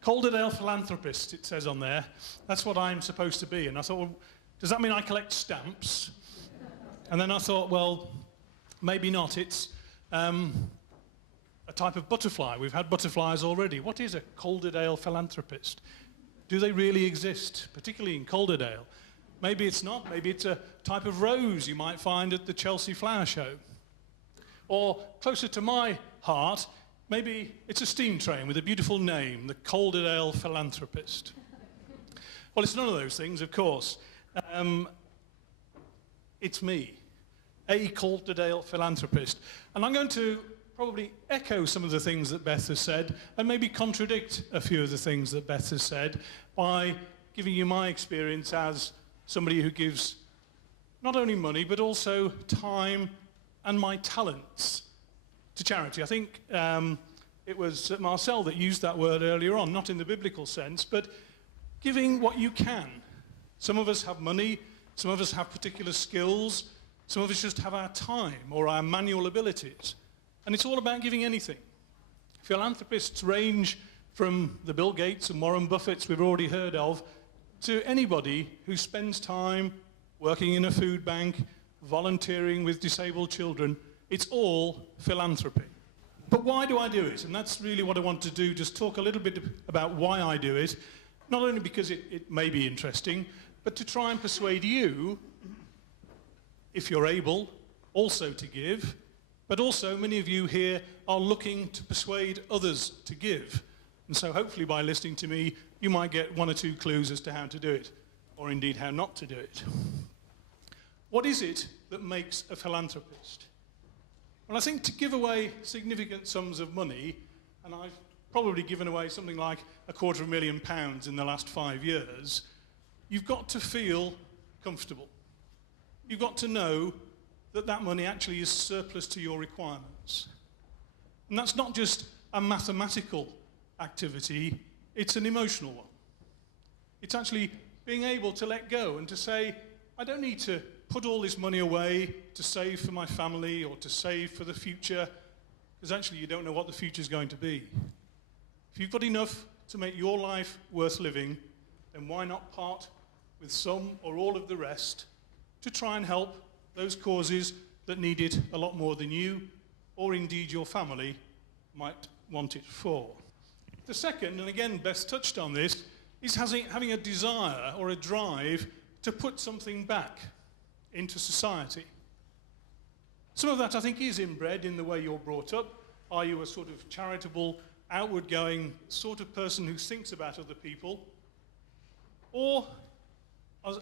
Calderdale philanthropist, it says on there. That's what I'm supposed to be. And I thought, well, does that mean I collect stamps? And then I thought, well, maybe not. It's a type of butterfly. We've had butterflies already. What is a Calderdale philanthropist? Do they really exist, particularly in Calderdale? Maybe it's not. Maybe it's a type of rose you might find at the Chelsea Flower Show. Or closer to my heart, maybe it's a steam train with a beautiful name, the Calderdale philanthropist. Well, it's none of those things, of course. It's me, a Calderdale philanthropist. And I'm going to probably echo some of the things that Beth has said and maybe contradict a few of the things that Beth has said by giving you my experience as somebody who gives not only money but also time and my talents to charity. I think it was Marcel that used that word earlier on, not in the biblical sense, but giving what you can. Some of us have money, some of us have particular skills, some of us just have our time or our manual abilities. And it's all about giving anything. Philanthropists range from the Bill Gates and Warren Buffetts we've already heard of to anybody who spends time working in a food bank, volunteering with disabled children. It's all philanthropy. But why do I do it? And that's really what I want to do, just talk a little bit about why I do it, not only because it may be interesting, but to try and persuade you, if you're able, also to give. But also, many of you here are looking to persuade others to give. And so hopefully by listening to me, you might get one or two clues as to how to do it, or indeed how not to do it. What is it that makes a philanthropist? Well, I think to give away significant sums of money, and I've probably given away something like £250,000 in the last 5 years, you've got to feel comfortable. You've got to know that that money actually is surplus to your requirements. And that's not just a mathematical activity, it's an emotional one. It's actually being able to let go and to say, I don't need to put all this money away to save for my family or to save for the future, because actually you don't know what the future is going to be. If you've got enough to make your life worth living, then why not part with some or all of the rest to try and help those causes that need it a lot more than you, or indeed your family, might want it for. The second, and again Beth touched on this, is having a desire or a drive to put something back into society. Some of that I think is inbred in the way you're brought up. Are you a sort of charitable, outward-going sort of person who thinks about other people? Or,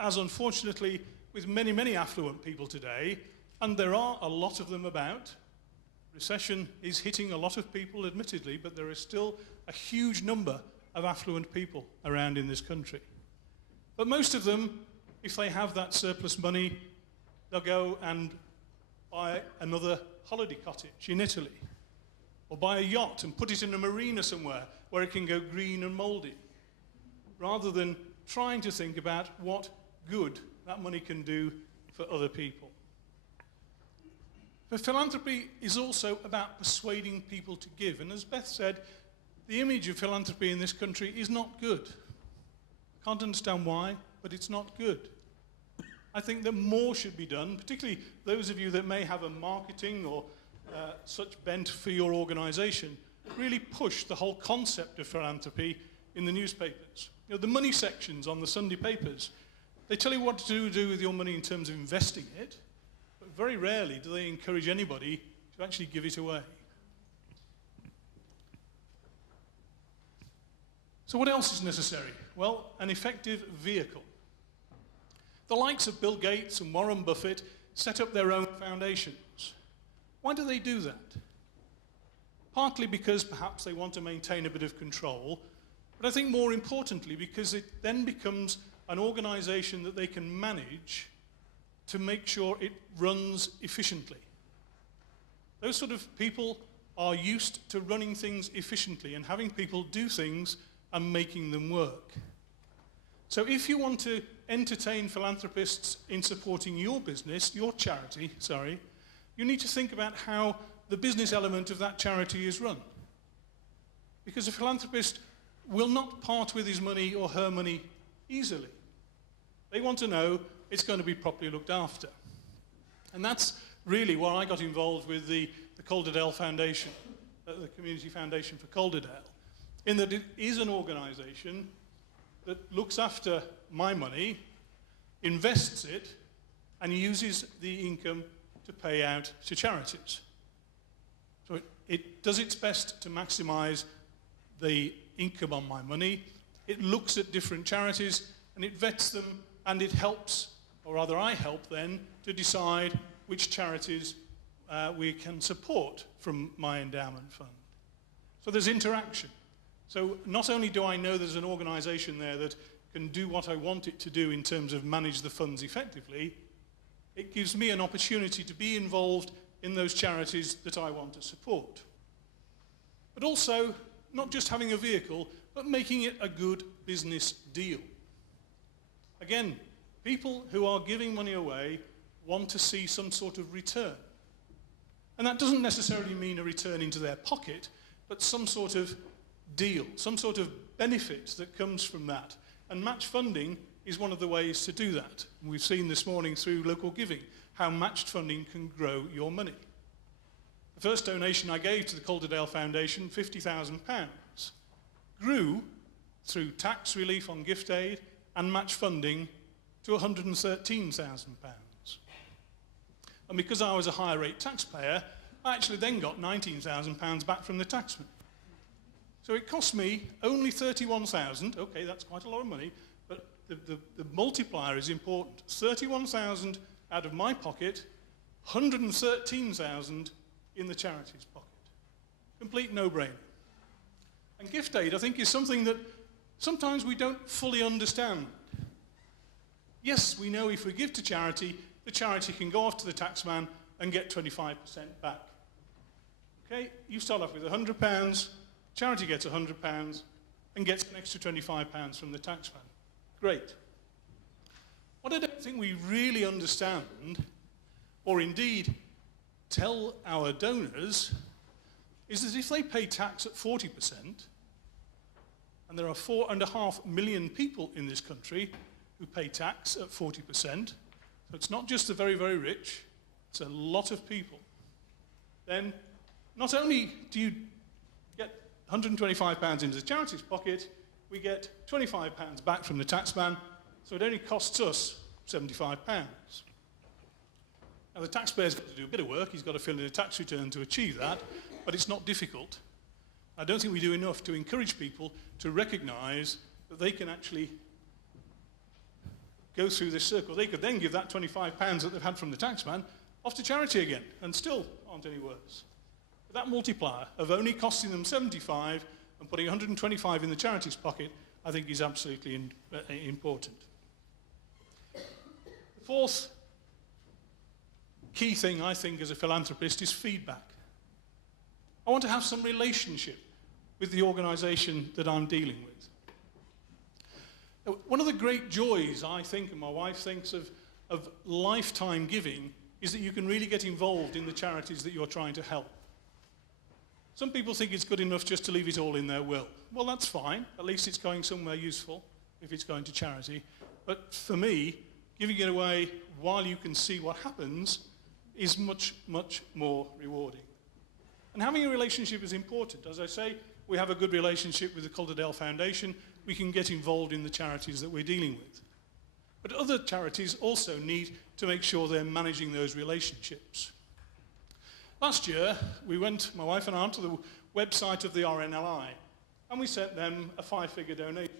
as unfortunately with many, many affluent people today, and there are a lot of them about. Recession is hitting a lot of people, admittedly, but there is still a huge number of affluent people around in this country. But most of them, if they have that surplus money, they'll go and buy another holiday cottage in Italy, or buy a yacht and put it in a marina somewhere where it can go green and mouldy, rather than trying to think about what good that money can do for other people. But philanthropy is also about persuading people to give. And as Beth said, the image of philanthropy in this country is not good. Can't understand why, but it's not good. I think that more should be done, particularly those of you that may have a marketing or such bent for your organization, really push the whole concept of philanthropy in the newspapers. You know, the money sections on the Sunday papers, they tell you what to do with your money in terms of investing it, but very rarely do they encourage anybody to actually give it away. So what else is necessary? Well, an effective vehicle. The likes of Bill Gates and Warren Buffett set up their own foundations. Why do they do that? Partly because perhaps they want to maintain a bit of control, but I think more importantly because it then becomes an organization that they can manage to make sure it runs efficiently. Those sort of people are used to running things efficiently and having people do things and making them work. So if you want to entertain philanthropists in supporting your business, your charity, you need to think about how the business element of that charity is run. Because a philanthropist will not part with his money or her money easily. They want to know it's going to be properly looked after. And that's really why I got involved with the Calderdale Foundation, the Community Foundation for Calderdale, in that it is an organisation that looks after my money, invests it, and uses the income to pay out to charities. So it does its best to maximise the income on my money. It looks at different charities and it vets them, and it helps, or rather I help then, to decide which charities we can support from my endowment fund. So there's interaction. So not only do I know there's an organisation there that can do what I want it to do in terms of manage the funds effectively, it gives me an opportunity to be involved in those charities that I want to support. But also, not just having a vehicle, but making it a good business deal. Again, people who are giving money away want to see some sort of return. And that doesn't necessarily mean a return into their pocket, but some sort of deal, some sort of benefit that comes from that. And match funding is one of the ways to do that. And we've seen this morning through local giving how matched funding can grow your money. The first donation I gave to the Calderdale Foundation, £50,000, grew through tax relief on gift aid and match funding to £113,000. And because I was a higher rate taxpayer, I actually then got £19,000 back from the taxman. So it cost me only £31,000. Okay, that's quite a lot of money, but the multiplier is important. £31,000 out of my pocket, £113,000 in the charity's pocket. Complete no-brainer. And gift aid, I think, is something that sometimes we don't fully understand. Yes, we know if we give to charity, the charity can go off to the taxman and get 25% back. Okay, you start off with £100, charity gets £100 and gets an extra £25 from the taxman. Great. What I don't think we really understand, or indeed tell our donors, is that if they pay tax at 40%, and there are 4.5 million people in this country who pay tax at 40%, so it's not just the very, very rich, it's a lot of people, then not only do you get £125 into the charity's pocket, we get £25 back from the taxman, so it only costs us £75. Now the taxpayer's got to do a bit of work, he's got to fill in a tax return to achieve that, but it's not difficult. I don't think we do enough to encourage people to recognise that they can actually go through this circle. They could then give that £25 that they've had from the taxman off to charity again, and still aren't any worse. But that multiplier of only costing them 75 and putting 125 in the charity's pocket, I think is absolutely important. The fourth key thing, I think, as a philanthropist is feedback. I want to have some relationship with the organisation that I'm dealing with. One of the great joys, I think, and my wife thinks, of lifetime giving is that you can really get involved in the charities that you're trying to help. Some people think it's good enough just to leave it all in their will. Well, that's fine. At least it's going somewhere useful if it's going to charity. But for me, giving it away while you can see what happens is much, much more rewarding. And having a relationship is important. As I say, we have a good relationship with the Calderdale Foundation. We can get involved in the charities that we're dealing with. But other charities also need to make sure they're managing those relationships. Last year, we went, my wife and I, onto the website of the RNLI, and we sent them a 5-figure donation.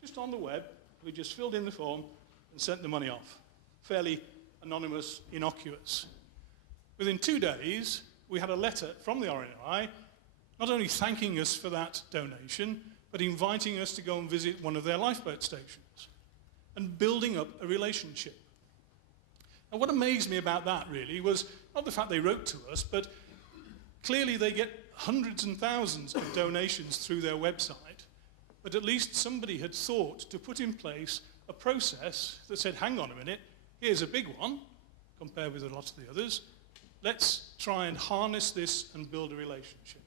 Just on the web, we just filled in the form and sent the money off. Fairly anonymous, innocuous. Within 2 days, we had a letter from the RNLI, not only thanking us for that donation, but inviting us to go and visit one of their lifeboat stations and building up a relationship. And what amazed me about that, really, was not the fact they wrote to us, but clearly they get hundreds and thousands of donations through their website, but at least somebody had thought to put in place a process that said, hang on a minute, here's a big one, compared with a lot of the others. Let's try and harness this and build a relationship.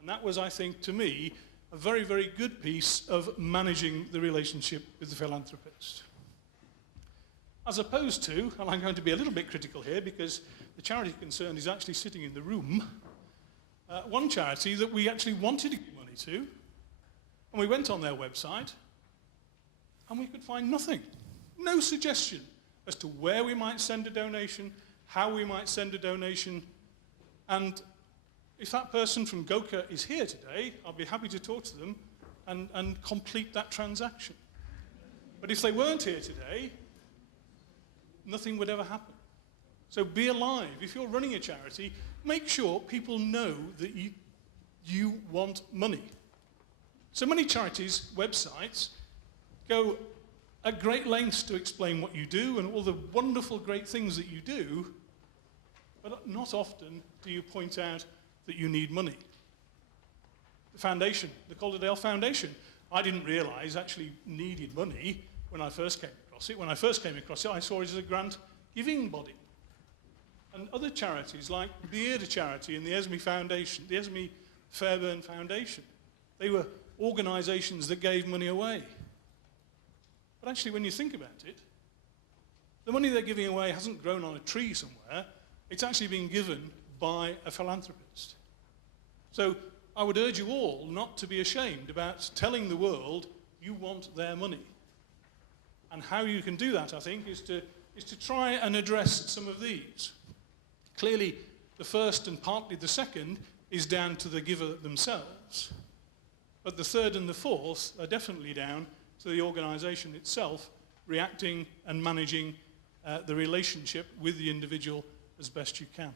And that was, I think, to me, a very, very good piece of managing the relationship with the philanthropist. As opposed to, and I'm going to be a little bit critical here because the charity concerned is actually sitting in the room, one charity that we actually wanted to give money to, and we went on their website, and we could find nothing. No suggestion as to where we might send a donation, how we might send a donation, and if that person from Goka is here today, I'll be happy to talk to them and complete that transaction. But if they weren't here today, nothing would ever happen. So be alive. If you're running a charity, make sure people know that you want money. So many charities' websites go at great lengths to explain what you do and all the wonderful, great things that you do, but not often do you point out that you need money. The foundation, the Calderdale Foundation, I didn't realize actually needed money when I first came across it. When I first came across it, I saw it as a grant-giving body. And other charities like the Bearder Charity and the Esme Foundation, the Esme Fairburn Foundation, they were organizations that gave money away. But actually, when you think about it, the money they're giving away hasn't grown on a tree somewhere. It's actually been given by a philanthropist. So I would urge you all not to be ashamed about telling the world you want their money. And how you can do that, I think, is to try and address some of these. Clearly, the first and partly the second is down to the giver themselves. But the third and the fourth are definitely down to the organization itself reacting and managing the relationship with the individual as best you can.